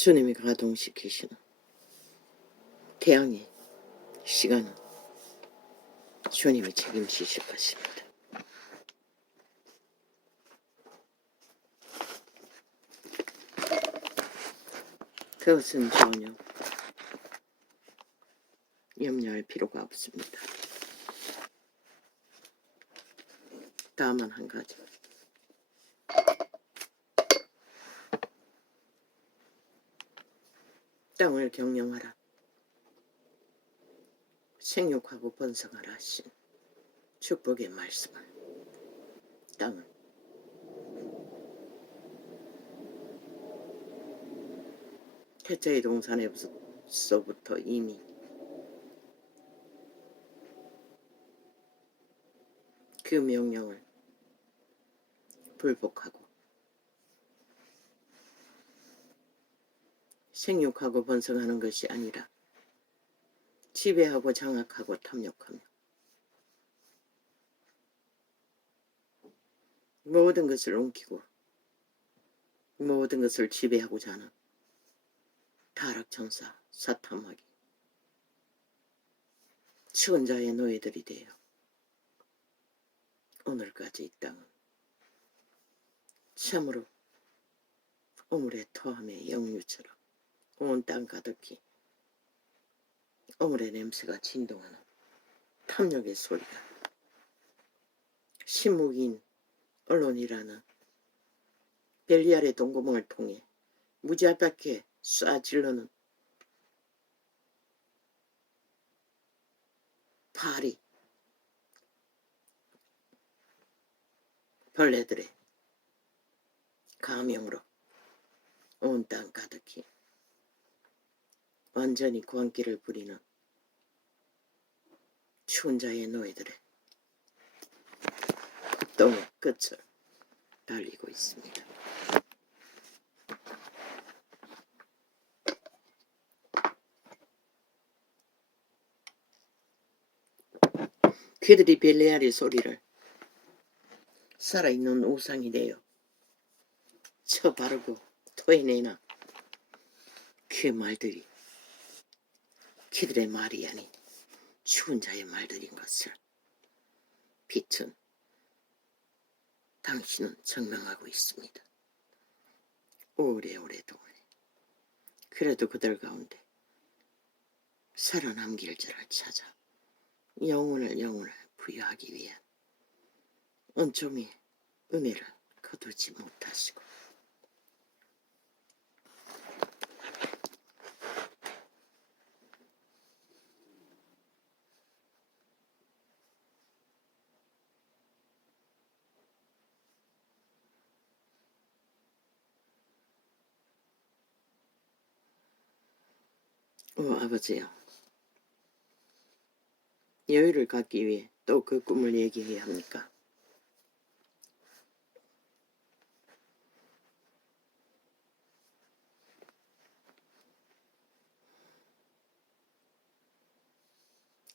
주님이 가동시키시는 태양의 시간은 주님이 책임지실 것입니다. 그것은 전혀 염려할 필요가 없습니다. 다만 한 가지, 땅을 경영하라, 생육하고 번성하라 하신 축복의 말씀을 땅은 태자의 동산에서부터 이미 그 명령을 불복하고 생육하고 번성하는 것이 아니라 지배하고 장악하고 탐욕하며 모든 것을 옮기고 모든 것을 지배하고자 하는 타락천사 사탐하기 추운 자의 노예들이 되어 오늘까지 이 땅은 참으로 오물의 토함의 영유처럼 온 땅 가득히 오물의 냄새가 진동하는 탐욕의 소리가 신무기인 언론이라는 벨리알의 동구멍을 통해 무지하게 쏴질러는 파리 벌레들의 감염으로 온 땅 가득히 완전히 광기를 부리는 추운 자의 노예들의 극동의 끝을 달리고 있습니다. 그들이 벨리알의 소리를 살아있는 우상이 되어 쳐바르고 토해내나 그 말들이 그들의 말이 아닌 추운 자의 말들인 것을 빛은 당신은 증명하고 있습니다. 오래오래 동안에 그래도 그들 가운데 살아남길 자를 찾아 영혼을 부여하기 위한 은총의 은혜를 거두지 못하시고 아버지요, 여유를 갖기 위해 또 그 꿈을 얘기해야 합니까?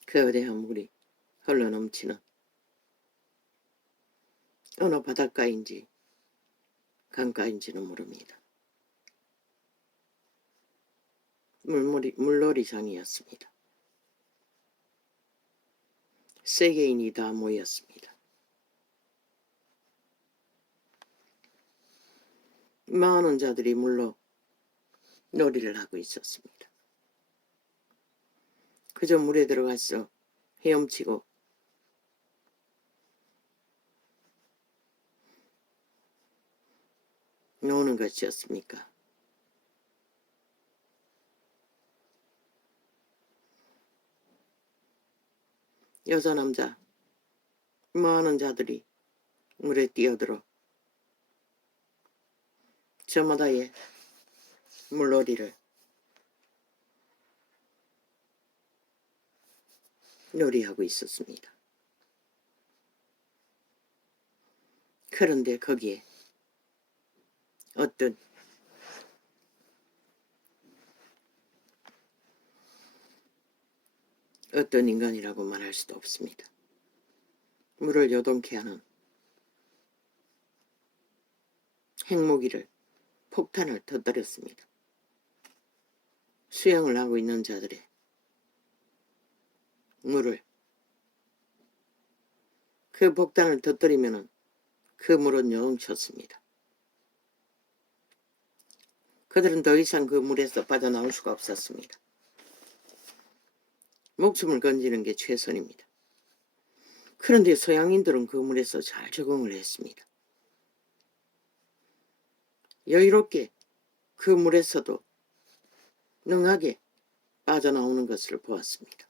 거대한 물이 흘러넘치는 어느 바닷가인지 강가인지는 모릅니다. 물놀이장이었습니다. 세계인이 다 모였습니다. 많은 자들이 물로 놀이를 하고 있었습니다. 그저 물에 들어가서 헤엄치고 노는 것이었습니까? 여자 남자 많은 자들이 물에 뛰어들어 저마다의 물놀이를 놀이하고 있었습니다. 그런데 거기에 어떤 인간이라고 말할 수도 없습니다. 물을 요동케 하는 핵무기를 폭탄을 터뜨렸습니다. 수영을 하고 있는 자들의 물을 그 복단을 터뜨리면은 그 물은 요동쳤습니다. 그들은 더 이상 그 물에서 빠져나올 수가 없었습니다. 목숨을 건지는 게 최선입니다. 그런데 서양인들은 그 물에서 잘 적응을 했습니다. 여유롭게 그 물에서도 능하게 빠져나오는 것을 보았습니다.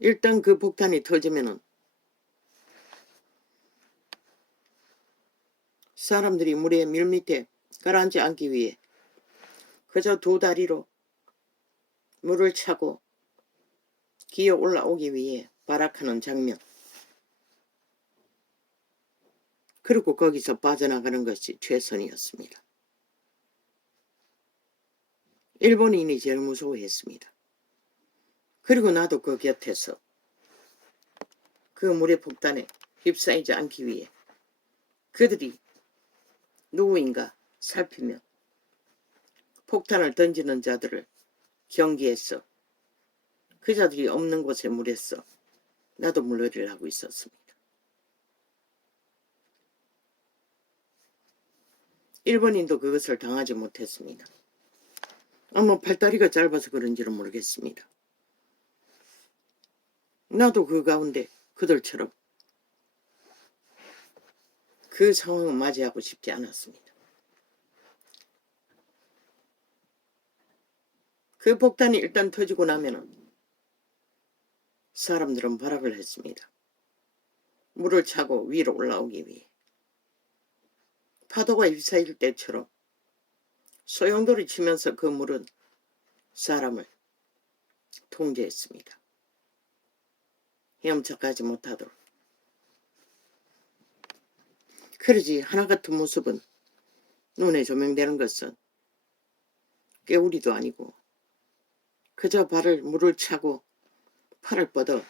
일단 그 폭탄이 터지면은 사람들이 물의 밀밑에 가라앉지 않기 위해 그저 두 다리로 물을 차고 기어 올라오기 위해 발악하는 장면, 그리고 거기서 빠져나가는 것이 최선이었습니다. 일본인이 제일 무서워했습니다. 그리고 나도 그 곁에서 그 물의 폭탄에 휩싸이지 않기 위해 그들이 누구인가 살피며 폭탄을 던지는 자들을 경계했어. 그 자들이 없는 곳에 물에서 나도 물놀이를 하고 있었습니다. 일본인도 그것을 당하지 못했습니다. 아마 팔다리가 짧아서 그런지는 모르겠습니다. 나도 그 가운데 그들처럼 그 상황을 맞이하고 싶지 않았습니다. 그 폭탄이 일단 터지고 나면은 사람들은 발악을 했습니다. 물을 차고 위로 올라오기 위해. 파도가 휩싸일 때처럼 소용돌이 치면서 그 물은 사람을 통제했습니다. 헤엄쳐가지 못하도록. 그러지 하나같은 모습은 눈에 조명되는 것은 깨우리도 아니고 그저 물을 차고 팔을 뻗어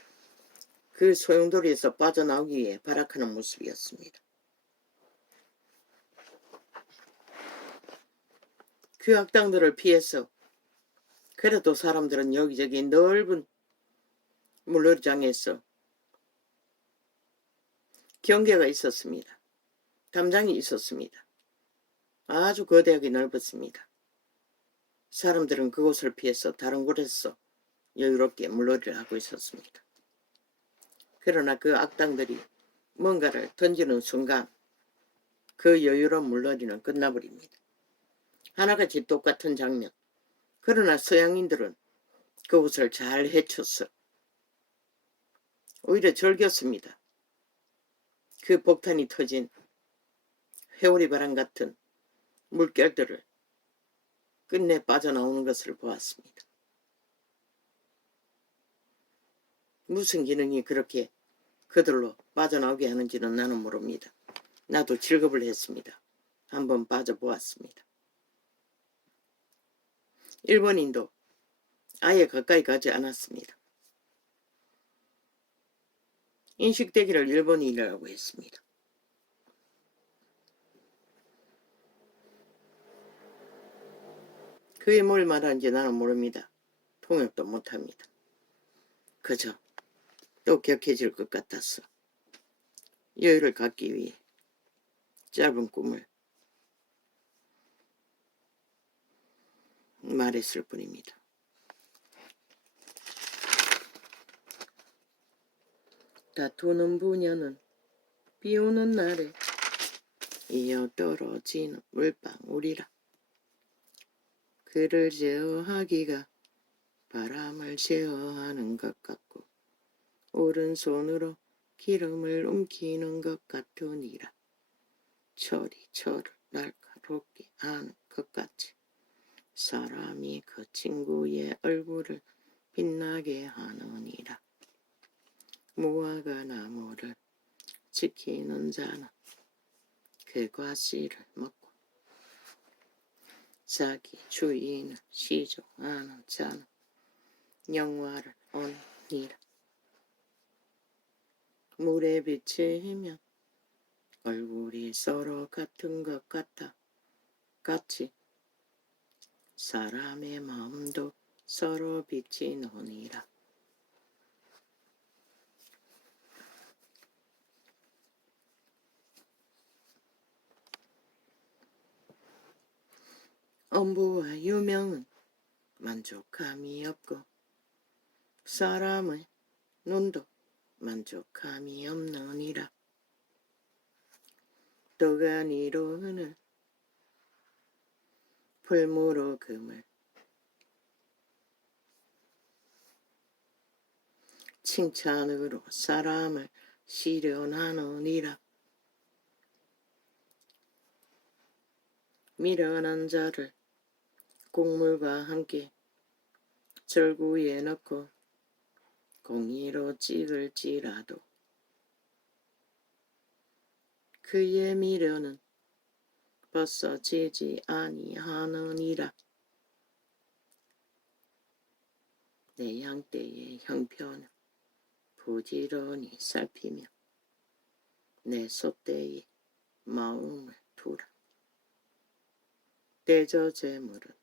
그 소용돌이에서 빠져나오기 위해 발악하는 모습이었습니다. 그 악당들을 피해서 그래도 사람들은 여기저기 넓은 물놀이장에서 경계가 있었습니다. 담장이 있었습니다. 아주 거대하게 넓었습니다. 사람들은 그곳을 피해서 다른 곳에서 여유롭게 물놀이를 하고 있었습니다. 그러나 그 악당들이 뭔가를 던지는 순간 그 여유로운 물놀이는 끝나버립니다. 하나같이 똑같은 장면. 그러나 서양인들은 그곳을 잘 헤쳐서 오히려 즐겼습니다. 그 폭탄이 터진 회오리 바람 같은 물결들을 끝내 빠져나오는 것을 보았습니다. 무슨 기능이 그렇게 그들로 빠져나오게 하는지는 나는 모릅니다. 나도 즐겁을 했습니다. 한번 빠져보았습니다. 일본인도 아예 가까이 가지 않았습니다. 인식되기를 일본인이라고 했습니다. 그게 뭘 말하는지 나는 모릅니다. 통역도 못합니다. 그저 또 격해질 것 같았어. 여유를 갖기 위해 짧은 꿈을 말했을 뿐입니다. 다투는 부녀는 비오는 날에 이어 떨어지는 물방울이라. 그를 제어하기가 바람을 제어하는 것 같고 오른손으로 기름을 움키는 것 같으니라. 철이 철을 날카롭게 하는 것 같이 사람이 그 친구의 얼굴을 빛나게 하느니라. 무화과 나무를 지키는 자는 그 과실을 먹고 자기 주인을 시종하는 자는 영화를 얻니라. 물에 비치면 얼굴이 서로 같은 것 같이 사람의 마음도 서로 비치노니라. 엄부와 유명은 만족함이 없고 사람의 눈도 만족함이 없느니라. 도가니로 은을 풀무로 금을 칭찬으로 사람을 시련하느니라. 미련한 자를 곡물과 함께 절구에 넣고 공의로 찍을지라도 그의 미련은 벗어지지 아니하느니라. 내 양떼의 형편을 부지런히 살피며 내 소떼의 마음을 두라. 대저제물은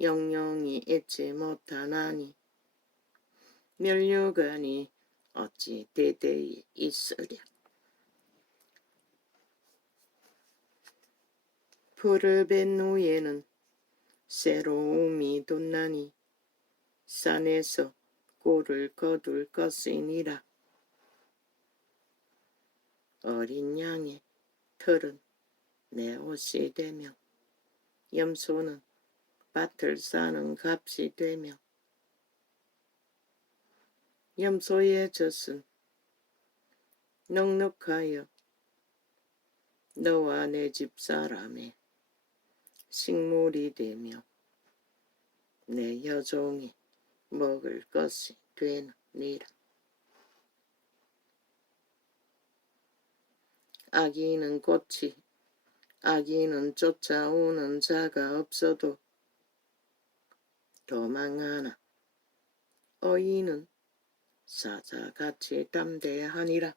영영이 잊지 못하나니 면류관이 어찌 대대에 있으랴. 풀을 벤 후에는 새로움이 돋나니 산에서 꼴을 거둘 것이니라. 어린 양의 털은 내 옷이 되며 염소는 밭을 사는 값이 되며 염소의 젖은 넉넉하여 너와 내 집사람의 식물이 되며 내 여종이 먹을 것이 되느니라. 악인은 꽃이 악인은 쫓아오는 자가 없어도 도망하나 어인은 사자같이 담대하니라.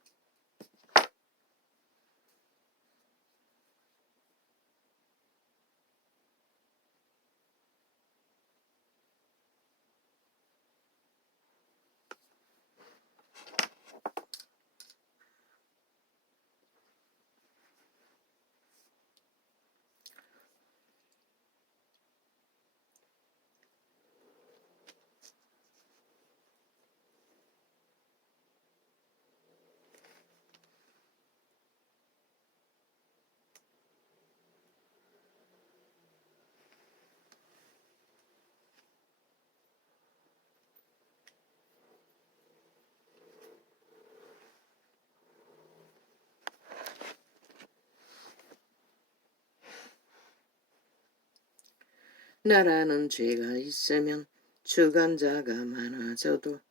나라는 죄가 있으면 주관자가 많아져도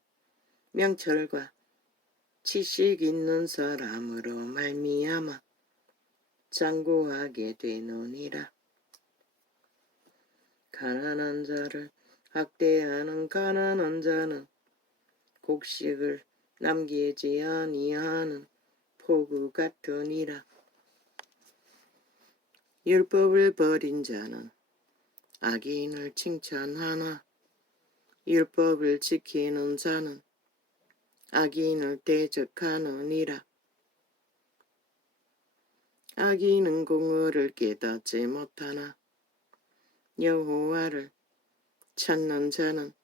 명철과 지식 있는 사람으로 말미암아 장구하게 되느니라. 가난한 자를 학대하는 가난한 자는 곡식을 남기지 아니하는 포구 같으니라. 율법을 버린 자는 악인을 칭찬하나 율법을 지키는 자는 악인을 대적하느니라. 악인은 공의를 깨닫지 못하나 여호와를 찾는 자는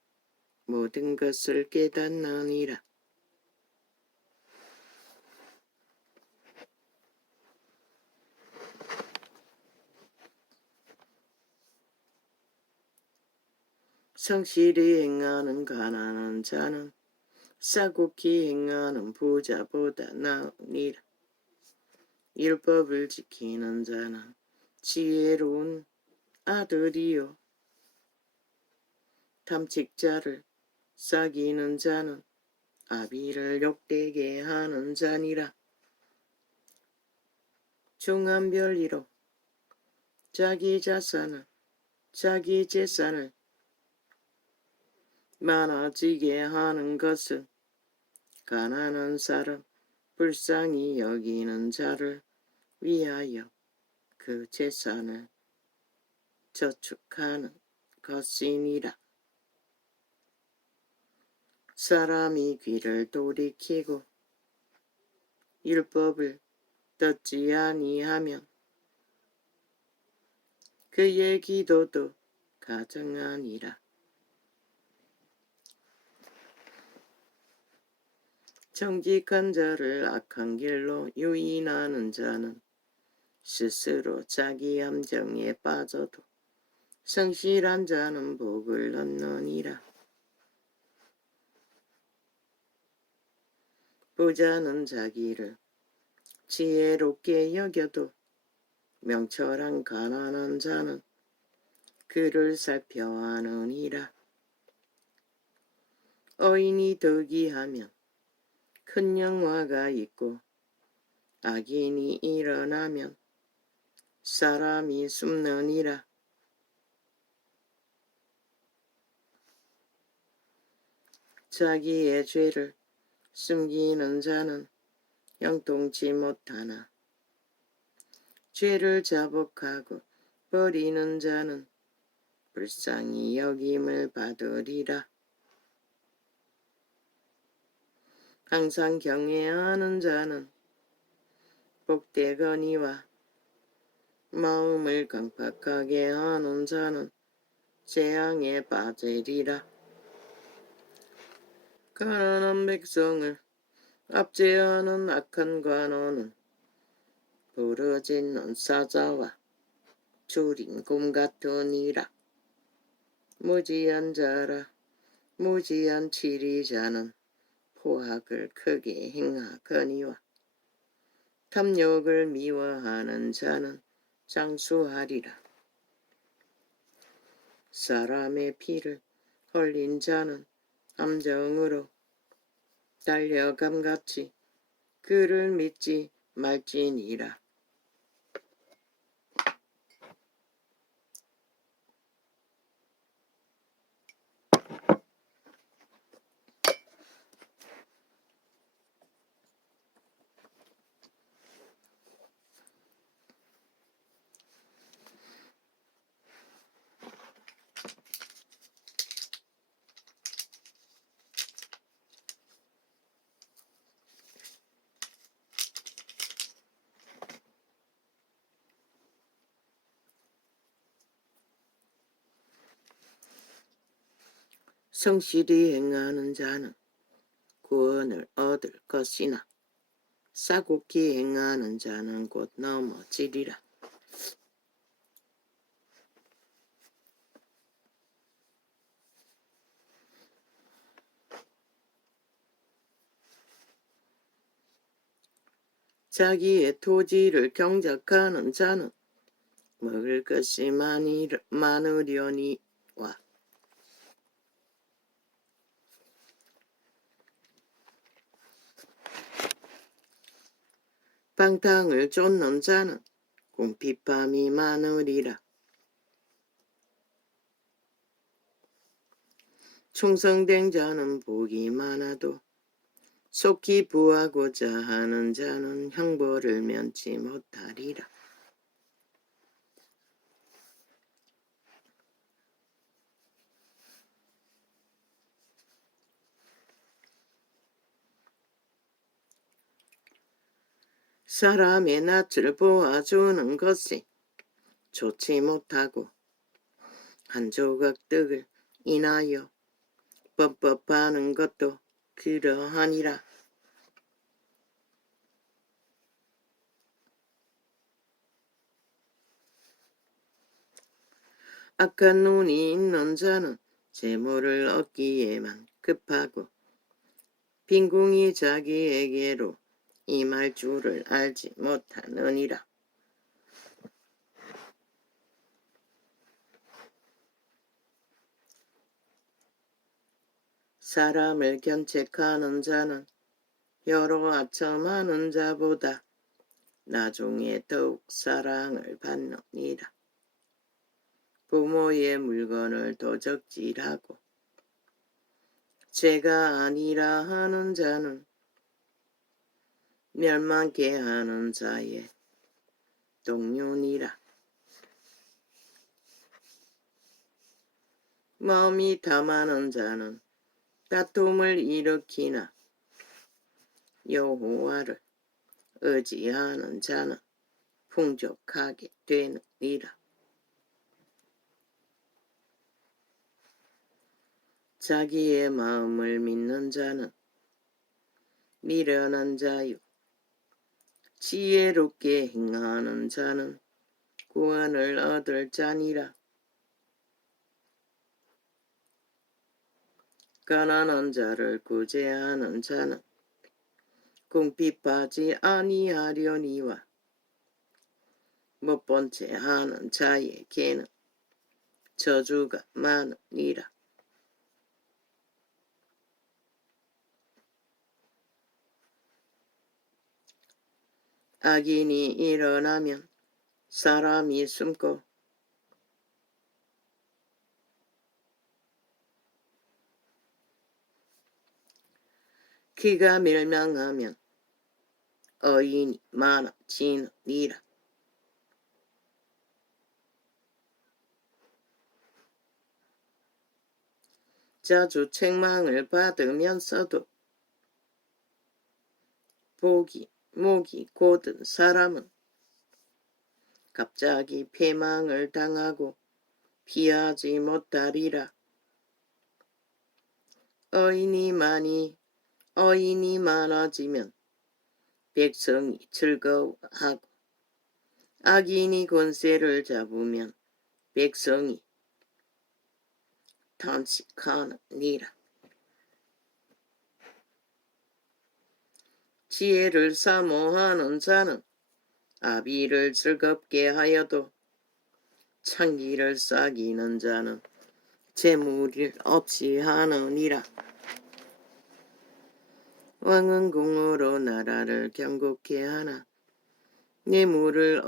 모든 것을 깨닫느니라. 성실히 행하는 가난한 자는 싸곡히 행하는 부자보다 나으니라. 율법을 지키는 자는 지혜로운 아들이요 탐직자를 사귀는 자는 아비를 욕되게 하는 자니라. 중한 별리로 자기 재산을 많아지게 하는 것은 가난한 사람 불쌍히 여기는 자를 위하여 그 재산을 저축하는 것이니라. 사람이 귀를 돌이키고 율법을 듣지 아니하면 그의 기도도 가증하니라. 정직한 자를 악한 길로 유인하는 자는 스스로 자기 함정에 빠져도 성실한 자는 복을 얻느니라. 부자는 자기를 지혜롭게 여겨도 명철한 가난한 자는 그를 살펴하느니라. 어인이 덕이하면 큰 영화가 있고 악인이 일어나면 사람이 숨느니라. 자기의 죄를 숨기는 자는 형통치 못하나 죄를 자복하고 버리는 자는 불쌍히 여김을 받으리라. 항상 경외하는 자는 복되거니와 마음을 강팍하게 하는 자는 재앙에 빠지리라. 가난한 백성을 압제하는 악한 관원은 부러진 사자와 줄인 곰 같으니라. 무지한 자라 무지한 치리자는 포악을 크게 행하거니와 탐욕을 미워하는 자는 장수하리라. 사람의 피를 흘린 자는 함정으로 달려감같이 그를 믿지 말지니라. 성실히 행하는 자는 구원을 얻을 것이나 싸곱게 행하는 자는 곧 넘어지리라. 자기의 토지를 경작하는 자는 먹을 것이 많으려니와 방탕을 쫓는 자는 궁핍함이 많으리라. 충성된 자는 복이 많아도 속히 부하고자 하는 자는 형벌을 면치 못하리라. 사람의 낯을 보아주는 것이 좋지 못하고 한 조각 떡을 인하여 뻔뻔하는 것도 그러하니라. 악한 눈이 있는 자는 재물을 얻기에만 급하고 빈궁이 자기에게로 임할 줄을 알지 못하느니라. 사람을 견책하는 자는 여러 아첨하는 자보다 나중에 더욱 사랑을 받느니라. 부모의 물건을 도적질하고 죄가 아니라 하는 자는 멸망케 하는 자의 동료니라. 마음이 탐하는 자는 다툼을 일으키나 여호와를 의지하는 자는 풍족하게 되느니라. 자기의 마음을 믿는 자는 미련한 자요 지혜롭게 행하는 자는 구원을 얻을 자니라. 가난한 자를 구제하는 자는 궁핍하지 아니하려니와 못본 채 하는 자에게는 저주가 많으니라. 악인이 일어나면 사람이 숨고 그가 멸망하면 의인이 많아지느니라. 자주 책망을 받으면서도 목이 곧은 사람은 갑자기 패망을 당하고 피하지 못하리라. 의인이 많아지면 백성이 즐거워하고 악인이 권세를 잡으면 백성이 탄식하느니라. 지혜를 사모하는 자는 아비를 즐겁게 하여도 창기를 싸기는 자는 재물을 없이 하느니라. 왕은 공으로 나라를 경고케 하나 뇌물을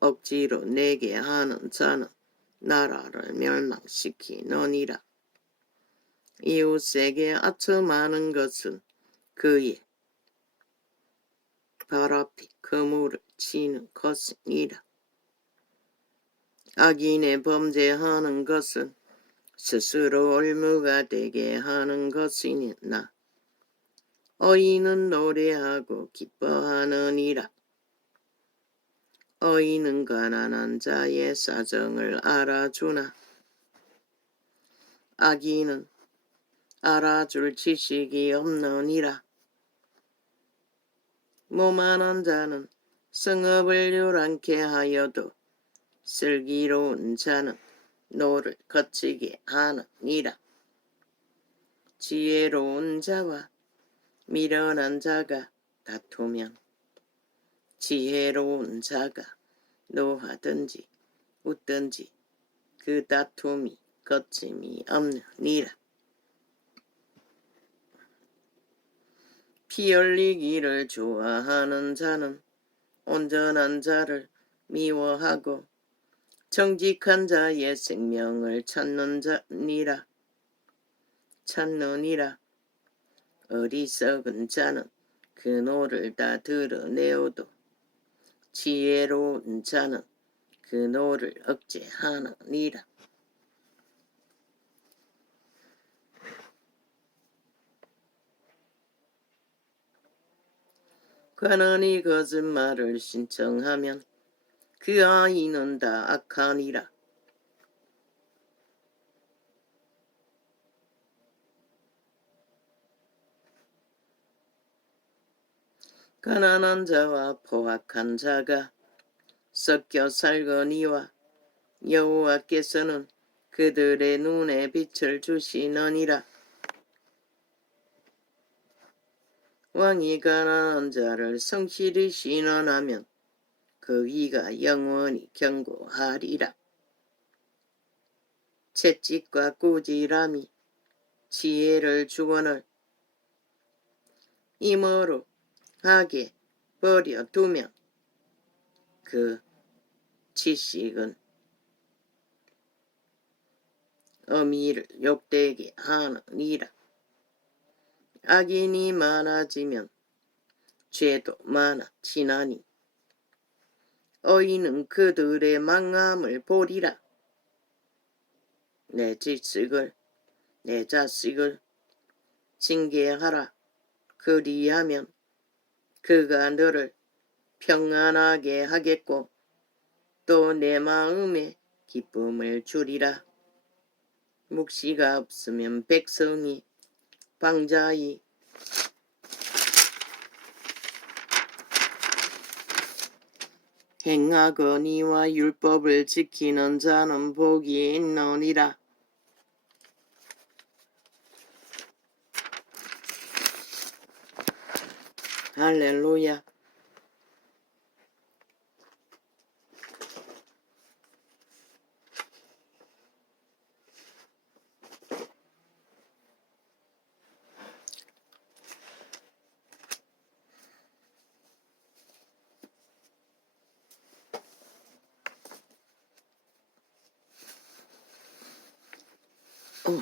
억지로 내게 하는 자는 나라를 멸망시키느니라. 이웃에게 아첨하는 것은 그의 발 앞에 그물을 치는 것이니라. 악인의 범죄하는 것은 스스로 올무가 되게 하는 것이니나 의인은 노래하고 기뻐하느니라. 의인은 가난한 자의 사정을 알아주나 악인은 알아줄 지식이 없느니라. 모만한 자는 성읍을 요란케 하여도 슬기로운 자는 노를 거치게 하느니라. 지혜로운 자와 미련한 자가 다투면 지혜로운 자가 노하든지 웃든지 그 다툼이 거침이 없느니라. 피 흘리기를 좋아하는 자는 온전한 자를 미워하고 정직한 자의 생명을 찾느니라. 어리석은 자는 그 노를 다 드러내어도 지혜로운 자는 그 노를 억제하느니라. 가난이 거짓말을 신청하면 그 아이는 다 악하니라. 가난한 자와 포악한 자가 섞여 살거니와 여호와께서는 그들의 눈에 빛을 주시느니라. 왕이 가난한 자를 성실히 신원하면 그 위가 영원히 견고하리라. 채찍과 꾸지람이 지혜를 주거늘 임어로 하게 버려두면 그 지식은 어미를 욕되게 하느니라. 악인이 많아지면 죄도 많아지나니 의인은 그들의 망함을 보리라. 내 자식을 징계하라. 그리하면 그가 너를 평안하게 하겠고 또 내 마음에 기쁨을 주리라. 묵시가 없으면 백성이 방자히 행하거니와 율법을 지키는 자는 복이 있느니라. 할렐루야.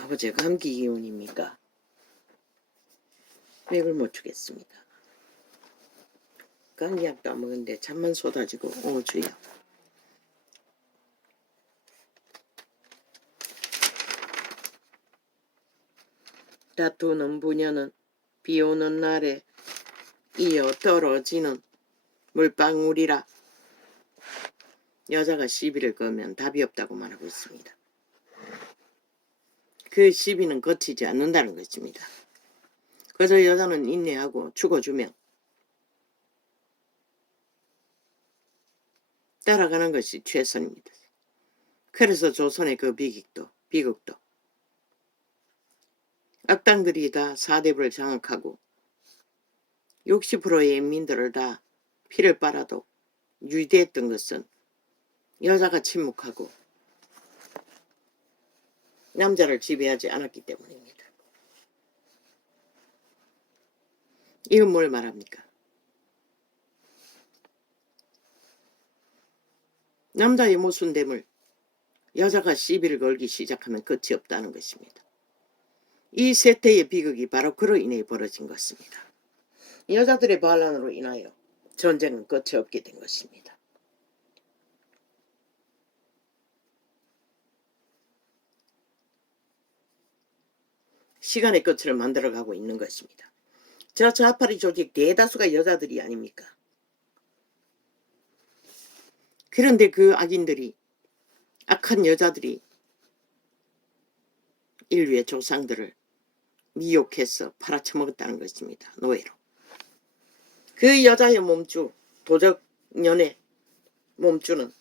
아버지 감기 기운입니까? 맥을 못 추겠습니다. 감기약도 안 먹었는데 잠만 쏟아지고 주여. 다투는 부녀는 비 오는 날에 이어 떨어지는 물방울이라. 여자가 시비를 걸면 답이 없다고 말하고 있습니다. 그 시비는 거치지 않는다는 것입니다. 그저 여자는 인내하고 죽어주면 따라가는 것이 최선입니다. 그래서 조선의 그 비극도 악당들이 다 사대부를 장악하고 60%의 인민들을 다 피를 빨아도 유지했던 것은 여자가 침묵하고 남자를 지배하지 않았기 때문입니다. 이건 뭘 말합니까? 남자의 모순됨을 여자가 시비를 걸기 시작하면 끝이 없다는 것입니다. 이 세태의 비극이 바로 그로 인해 벌어진 것입니다. 여자들의 반란으로 인하여 전쟁은 끝이 없게 된 것입니다. 시간의 끝을 만들어가고 있는 것입니다. 저 좌파리 조직 대다수가 여자들이 아닙니까? 그런데 그 악인들이, 악한 여자들이 인류의 조상들을 미혹해서 팔아쳐먹었다는 것입니다. 노예로. 그 여자의 몸주, 도적년의 몸주는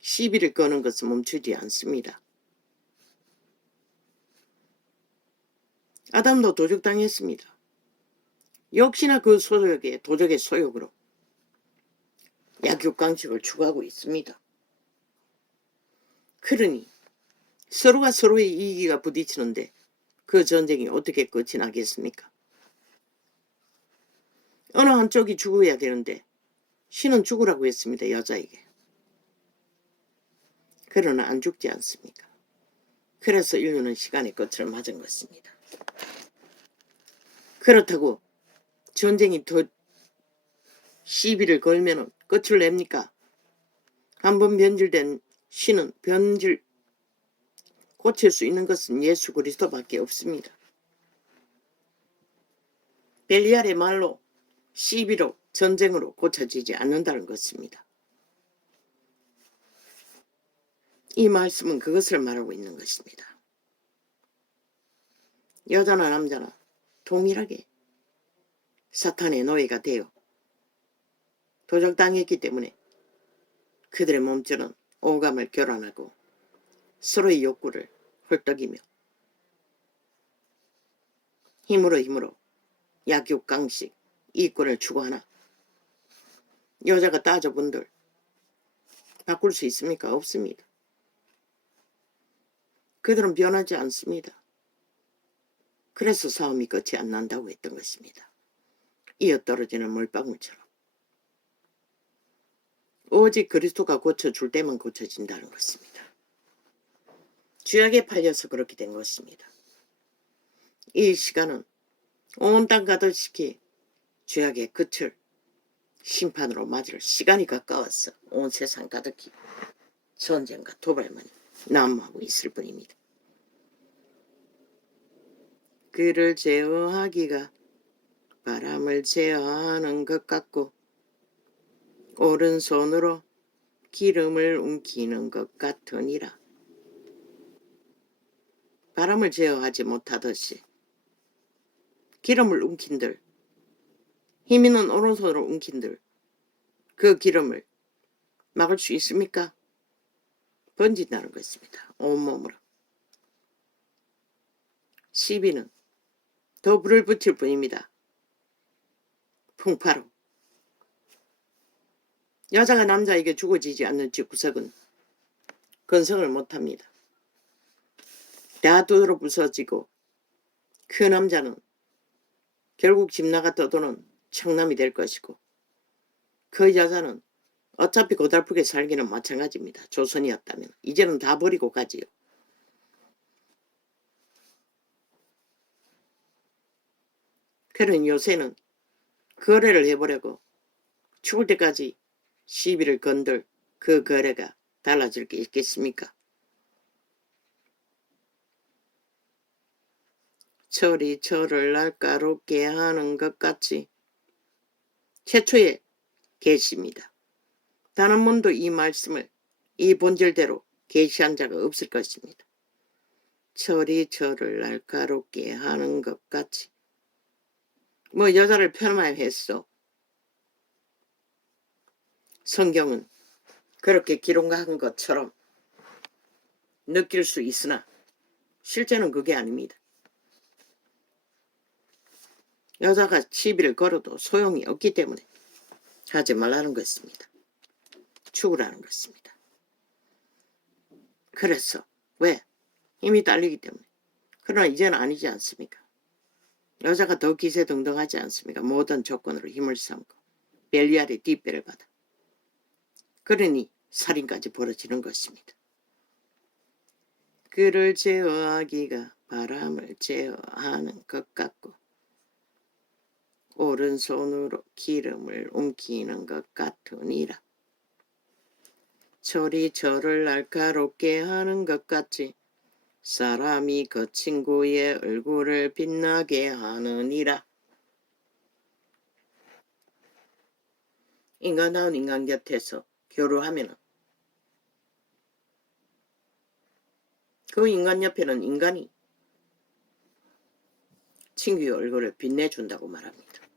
시비를 거는 것은 멈추지 않습니다. 아담도 도적당했습니다. 역시나 그 소적의 도적의 소욕으로 약육강식을 추구하고 있습니다. 그러니 서로가 서로의 이기가 부딪히는데 그 전쟁이 어떻게 끝이 나겠습니까? 어느 한쪽이 죽어야 되는데 신은 죽으라고 했습니다. 여자에게. 그러나 안 죽지 않습니까? 그래서 인류는 시간의 끝을 맞은 것입니다. 그렇다고 전쟁이 더 시비를 걸면 끝을 냅니까? 한번 변질된 신은 고칠 수 있는 것은 예수 그리스도밖에 없습니다. 벨리알의 말로 시비로 전쟁으로 고쳐지지 않는다는 것입니다. 이 말씀은 그것을 말하고 있는 것입니다. 여자나 남자나 동일하게 사탄의 노예가 되어 도적당했기 때문에 그들의 몸체는 오감을 교란하고 서로의 욕구를 헐떡이며 힘으로 약육강식 이권을 추구하나 여자가 따져본들 바꿀 수 있습니까? 없습니다. 그들은 변하지 않습니다. 그래서 싸움이 끝이 안 난다고 했던 것입니다. 이어떨어지는 물방울처럼 오직 그리스도가 고쳐줄 때만 고쳐진다는 것입니다. 죄악에 팔려서 그렇게 된 것입니다. 이 시간은 온 땅 가득히 죄악의 끝을 심판으로 맞을 시간이 가까웠어. 온 세상 가득히 전쟁과 도발만 난무하고 있을 뿐입니다. 그를 제어하기가 바람을 제어하는 것 같고 오른손으로 기름을 움키는 것 같으니라. 바람을 제어하지 못하듯이 기름을 움킨들, 힘 있는 오른손으로 움킨들 그 기름을 막을 수 있습니까? 번진다는 것입니다. 온몸으로. 시비는 더 불을 붙일 뿐입니다. 풍파로. 여자가 남자에게 죽어지지 않는 집구석은 건성을 못합니다. 다 두드러 부서지고 그 남자는 결국 집 나가 떠도는 청남이 될 것이고 그 여자는 어차피 고달프게 살기는 마찬가지입니다. 조선이었다면. 이제는 다 버리고 가지요. 그런 요새는 거래를 해보려고 죽을 때까지 시비를 건들 그 거래가 달라질 게 있겠습니까? 철이 철을 날카롭게 하는 것 같이 최초의 계시입니다. 단 한 번도 이 말씀을 이 본질대로 계시한 자가 없을 것입니다. 철이 철을 날카롭게 하는 것 같이. 뭐 여자를 폄하했어. 성경은 그렇게 기록한 것처럼 느낄 수 있으나 실제는 그게 아닙니다. 여자가 시비를 걸어도 소용이 없기 때문에 하지 말라는 것입니다. 죽으라는 것입니다. 그래서 왜? 힘이 딸리기 때문에. 그러나 이제는 아니지 않습니까? 여자가 더 기세등등하지 않습니까? 모든 조건으로 힘을 삼고 벨리알의 뒷배를 받아. 그러니 살인까지 벌어지는 것입니다. 그를 제어하기가 바람을 제어하는 것 같고 오른손으로 기름을 움키는 것 같으니라. 철이 철을 날카롭게 하는 것 같이 사람이 그 친구의 얼굴을 빛나게 하느니라. 인간다운 인간 곁에서 교류하면 그 인간 옆에는 인간이 친구의 얼굴을 빛내준다고 말합니다.